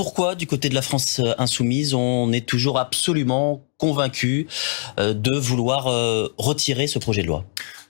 Pourquoi, du côté de la France insoumise, on est toujours absolument convaincu de vouloir retirer ce projet de loi?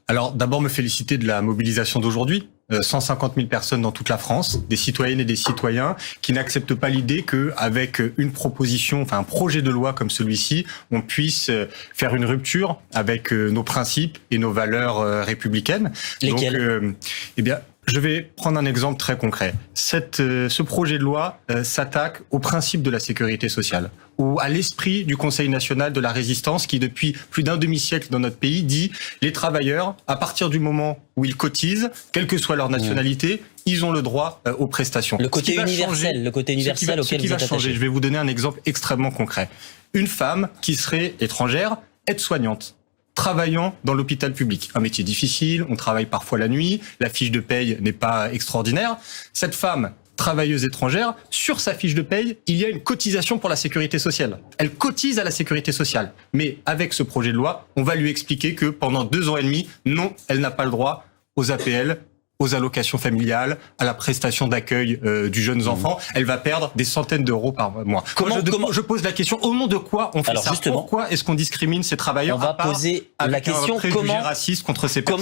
Alors, d'abord, me féliciter de la mobilisation d'aujourd'hui. 150 000 personnes dans toute la France, des citoyennes et des citoyens qui n'acceptent pas l'idée qu'avec une proposition, enfin un projet de loi comme celui-ci, on puisse faire une rupture avec nos principes et nos valeurs républicaines. Lesquelles? Donc, eh bien, je vais prendre un exemple très concret. Ce projet de loi s'attaque au principe de la sécurité sociale, ou à l'esprit du Conseil national de la résistance qui, depuis plus d'un demi-siècle dans notre pays, dit les travailleurs, à partir du moment où ils cotisent, quelle que soit leur nationalité, ils ont le droit aux prestations. Le côté universel, Ce qui va changer, je vais vous donner un exemple extrêmement concret. Une femme qui serait étrangère, aide-soignante, travaillant dans l'hôpital public. Un métier difficile, on travaille parfois la nuit, la fiche de paye n'est pas extraordinaire. Cette femme, travailleuse étrangère, sur sa fiche de paye, il y a une cotisation pour la sécurité sociale. Elle cotise à la sécurité sociale. Mais avec ce projet de loi, on va lui expliquer que pendant 2 ans et demi, non, elle n'a pas le droit aux APL, aux allocations familiales, à la prestation d'accueil du jeune enfant. Elle va perdre des centaines d'euros par mois. Je pose la question, au nom de quoi on fait ça? Pourquoi est-ce qu'on discrimine ces travailleurs? On va poser la question, comment raciste contre ces personnes,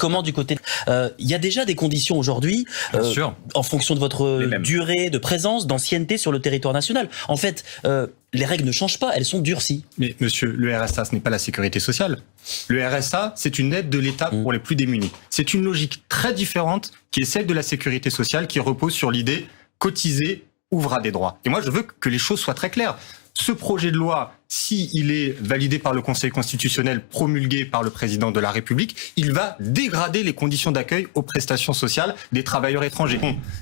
comment du côté... Il y a déjà des conditions aujourd'hui, en fonction de votre durée de présence, d'ancienneté sur le territoire national. En fait, les règles ne changent pas, elles sont durcies. Mais monsieur, le RSA, ce n'est pas la sécurité sociale. Le RSA, c'est une aide de l'État pour les plus démunis. C'est une logique très différente qui est celle de la sécurité sociale qui repose sur l'idée cotiser ouvre des droits. Et moi, je veux que les choses soient très claires. Ce projet de loi, s'il est validé par le Conseil constitutionnel, promulgué par le président de la République, il va dégrader les conditions d'accueil aux prestations sociales des travailleurs étrangers.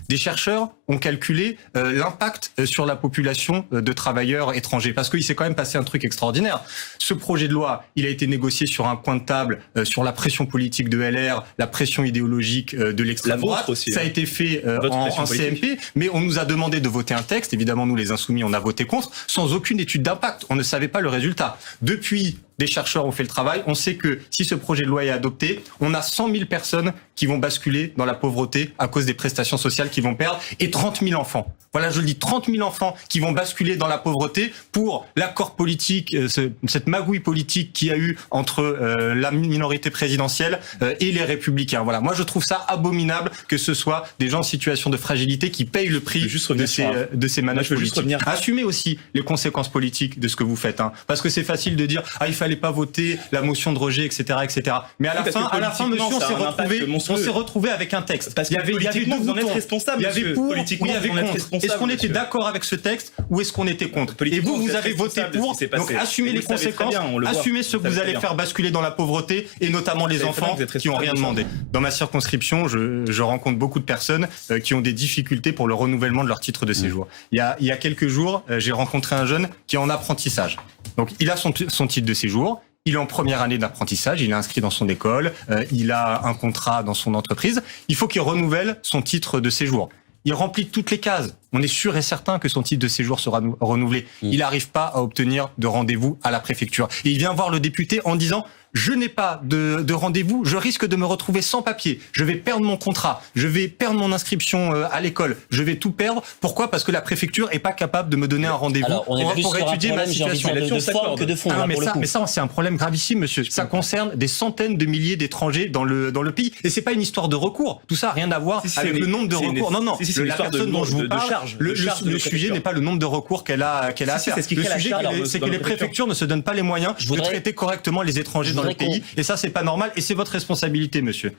Des chercheurs ont calculé l'impact sur la population de travailleurs étrangers, parce qu'il s'est quand même passé un truc extraordinaire. Ce projet de loi, il a été négocié sur un coin de table, sur la pression politique de LR, la pression idéologique de l'extrême droite. Aussi, ça a été fait en CMP, mais on nous a demandé de voter un texte. Évidemment, nous les Insoumis, on a voté contre, sans aucune étude d'impact. On ne savait pas le résultat. Depuis, des chercheurs ont fait le travail. On sait que si ce projet de loi est adopté, on a 100 000 personnes qui vont basculer dans la pauvreté à cause des prestations sociales qu'ils vont perdre et 30 000 enfants. Voilà, je le dis, 30 000 enfants qui vont basculer dans la pauvreté pour l'accord politique, cette magouille politique qu'il y a eu entre la minorité présidentielle et les Républicains. Voilà, moi je trouve ça abominable que ce soit des gens en situation de fragilité qui payent le prix de ces manœuvres politiques. Assumez aussi les conséquences politiques de ce que vous faites, hein, parce que c'est facile de dire il fallait pas voter la motion de rejet, etc., etc. Mais à la fin, monsieur, on s'est retrouvé avec un texte. Parce qu'il y avait deux boutons. Il y avait pour, il y avait contre. Est-ce qu'on était d'accord avec ce texte ou est-ce qu'on était contre? Et vous avez voté pour. Donc assumez les conséquences, assumez ce que vous allez faire basculer dans la pauvreté et notamment les enfants qui n'ont rien demandé. Dans ma circonscription, je rencontre beaucoup de personnes qui ont des difficultés pour le renouvellement de leur titre de séjour. Il y a quelques jours, j'ai rencontré un jeune qui est en apprentissage. Donc il a son titre de séjour. Il est en première année d'apprentissage, il est inscrit dans son école, il a un contrat dans son entreprise. Il faut qu'il renouvelle son titre de séjour. Il remplit toutes les cases. On est sûr et certain que son titre de séjour sera renouvelé. Il n'arrive pas à obtenir de rendez-vous à la préfecture. Et il vient voir le député en disant « Je n'ai pas de rendez-vous, je risque de me retrouver sans papier. Je vais perdre mon contrat, je vais perdre mon inscription à l'école, je vais tout perdre. Pourquoi? Parce que la préfecture n'est pas capable de me donner un rendez-vous pour étudier ma situation. » de forme que de fond. Mais ça, c'est un problème gravissime, monsieur. Ça concerne des centaines de milliers d'étrangers dans le pays. Et c'est pas une histoire de recours. Tout ça n'a rien à voir avec le nombre de recours. Non, la personne dont je vous parle, le sujet n'est pas le nombre de recours qu'elle a à faire. Le sujet, c'est que les préfectures ne se donnent pas les moyens de traiter correctement les étrangers dans le pays. Et ça, c'est pas normal. Et c'est votre responsabilité, monsieur.